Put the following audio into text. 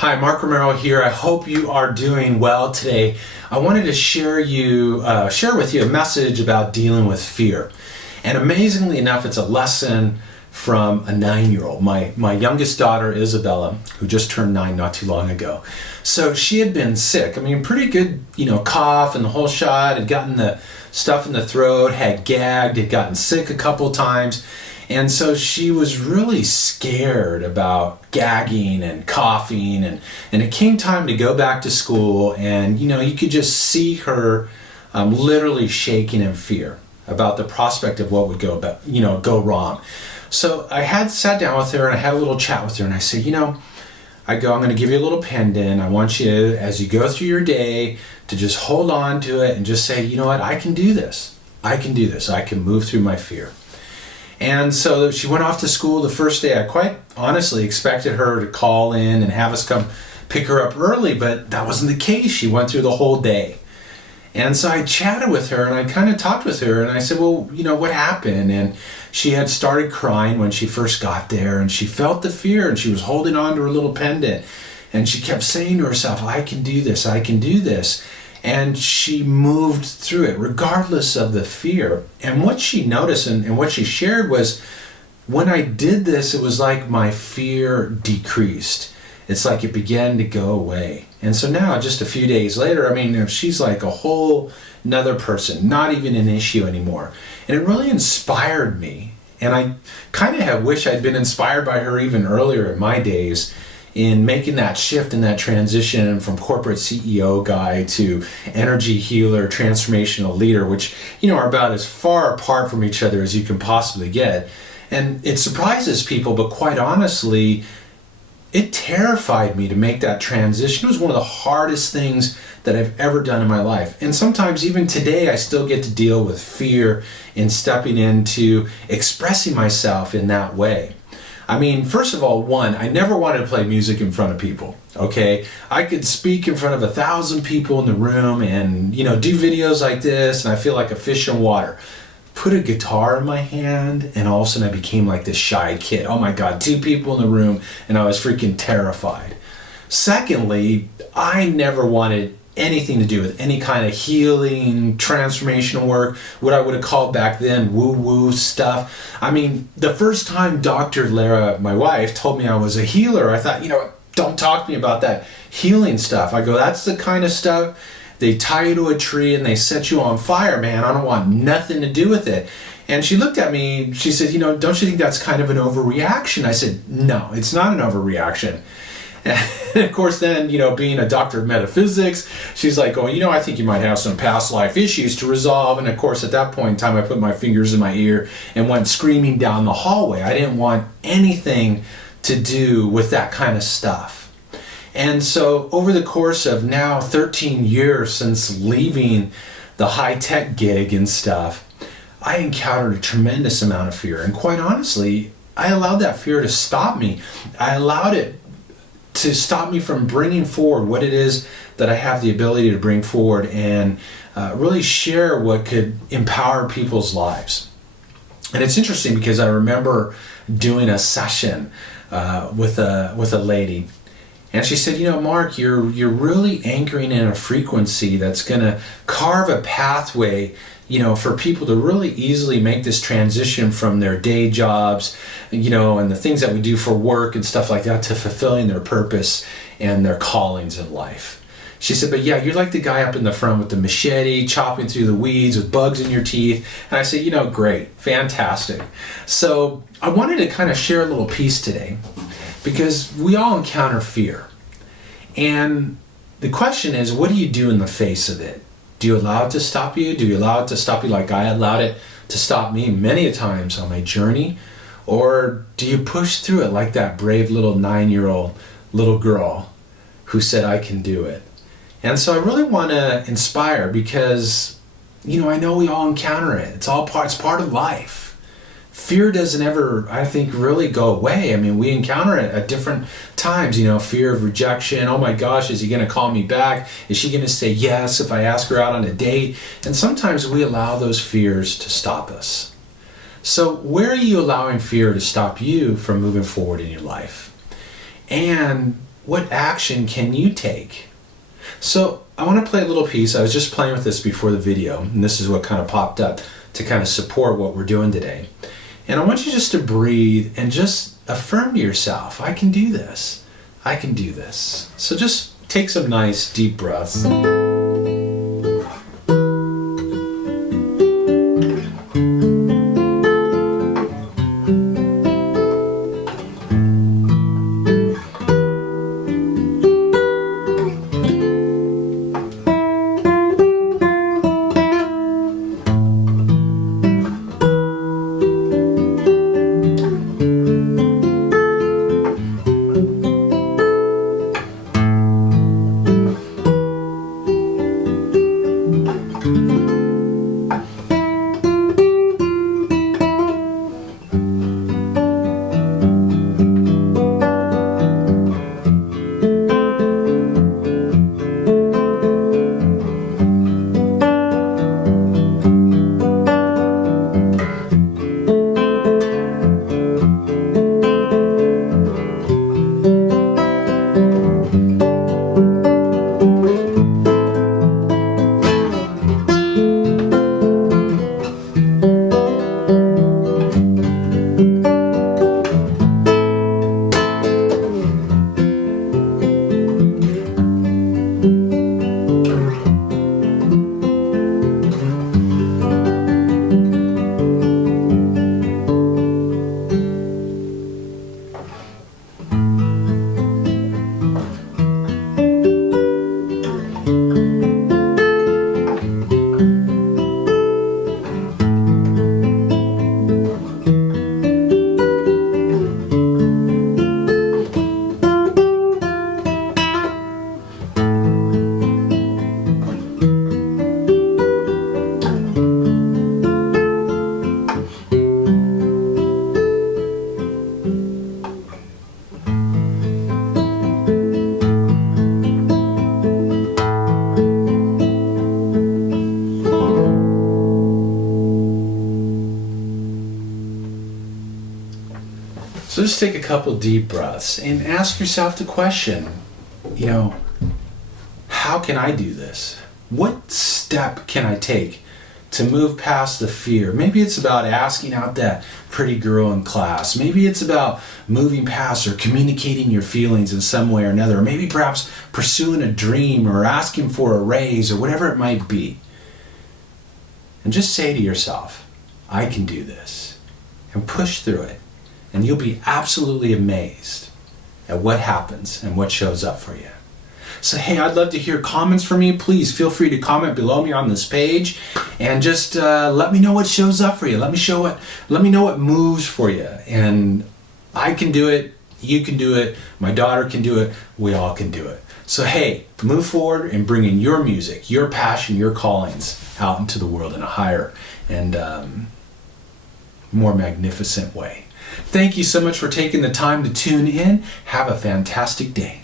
Hi, Mark Romero here. I hope you are doing well today. I wanted to share with you a message about dealing with fear. And amazingly enough, it's a lesson from a 9-year-old. My youngest daughter, Isabella, who just turned 9 not too long ago. So she had been sick. Pretty good, cough and the whole shot, had gotten the stuff in the throat, had gagged, had gotten sick a couple times. And so she was really scared about gagging and coughing, and it came time to go back to school, and you could just see her literally shaking in fear about the prospect of what would go wrong. So I had sat down with her and I had a little chat with her, and I said, I'm going to give you a little pendant. I want you, as you go through your day, to just hold on to it and just say, you know what, I can do this. I can do this. I can move through my fear. And so she went off to school the first day. I quite honestly expected her to call in and have us come pick her up early, but that wasn't the case. She went through the whole day. And so I chatted with her and I kind of talked with her and I said, well, what happened? And she had started crying when she first got there, and she felt the fear, and she was holding on to her little pendant, and she kept saying to herself, I can do this, I can do this. And she moved through it regardless of the fear. And what she noticed and what she shared was, when I did this, it was like my fear decreased. It's like it began to go away. And so now, just a few days later, she's like a whole another person, not even an issue anymore. And it really inspired me. And I kind of have wished I'd been inspired by her even earlier in my days, in making that shift and that transition from corporate CEO guy to energy healer, transformational leader, which, are about as far apart from each other as you can possibly get. And it surprises people, but quite honestly, it terrified me to make that transition. It was one of the hardest things that I've ever done in my life. And sometimes even today, I still get to deal with fear in stepping into expressing myself in that way. First of all, I never wanted to play music in front of people, okay? I could speak in front of 1,000 people in the room and, do videos like this, and I feel like a fish in water. Put a guitar in my hand, and all of a sudden I became like this shy kid. Oh my God, 2 people in the room, and I was freaking terrified. Secondly, I never wanted anything to do with any kind of healing, transformational work, what I would have called back then woo-woo stuff. The first time Dr. Lara, my wife, told me I was a healer, I thought, don't talk to me about that healing stuff. I go, that's the kind of stuff they tie you to a tree and they set you on fire, man. I don't want nothing to do with it. And she looked at me, she said, don't you think that's kind of an overreaction? I said, no, it's not an overreaction. And of course then, being a doctor of metaphysics, she's like, oh, I think you might have some past life issues to resolve. And of course, at that point in time, I put my fingers in my ear and went screaming down the hallway. I didn't want anything to do with that kind of stuff. And so over the course of now 13 years since leaving the high-tech gig and stuff, I encountered a tremendous amount of fear. And quite honestly, I allowed that fear to stop me. I allowed it to stop me from bringing forward what it is that I have the ability to bring forward and really share what could empower people's lives. And it's interesting because I remember doing a session with a lady, and she said, Mark, you're really anchoring in a frequency that's going to carve a pathway, for people to really easily make this transition from their day jobs, and the things that we do for work and stuff like that, to fulfilling their purpose and their callings in life. She said, but yeah, you're like the guy up in the front with the machete, chopping through the weeds with bugs in your teeth. And I said, great, fantastic. So I wanted to kind of share a little piece today, because we all encounter fear. And the question is, what do you do in the face of it? Do you allow it to stop you? Do you allow it to stop you like I allowed it to stop me many a times on my journey? Or do you push through it like that brave little 9-year-old little girl who said, I can do it? And so I really want to inspire, because, I know we all encounter it. It's part of life. Fear doesn't ever, I think, really go away. We encounter it at different times, fear of rejection. Oh my gosh, is he going to call me back? Is she going to say yes if I ask her out on a date? And sometimes we allow those fears to stop us. So where are you allowing fear to stop you from moving forward in your life? And what action can you take? So I want to play a little piece. I was just playing with this before the video, and this is what kind of popped up to kind of support what we're doing today. And I want you just to breathe and just affirm to yourself, I can do this. I can do this. So just take some nice deep breaths. So just take a couple deep breaths and ask yourself the question, how can I do this? What step can I take to move past the fear? Maybe it's about asking out that pretty girl in class. Maybe it's about moving past or communicating your feelings in some way or another. Or maybe perhaps pursuing a dream or asking for a raise or whatever it might be. And just say to yourself, I can do this. And push through it. And you'll be absolutely amazed at what happens and what shows up for you. So hey, I'd love to hear comments from you. Please feel free to comment below me on this page and just let me know what shows up for you. Let me know what moves for you. And I can do it, you can do it, my daughter can do it, we all can do it. So hey, move forward and bring in your music, your passion, your callings out into the world in a higher and more magnificent way. Thank you so much for taking the time to tune in. Have a fantastic day.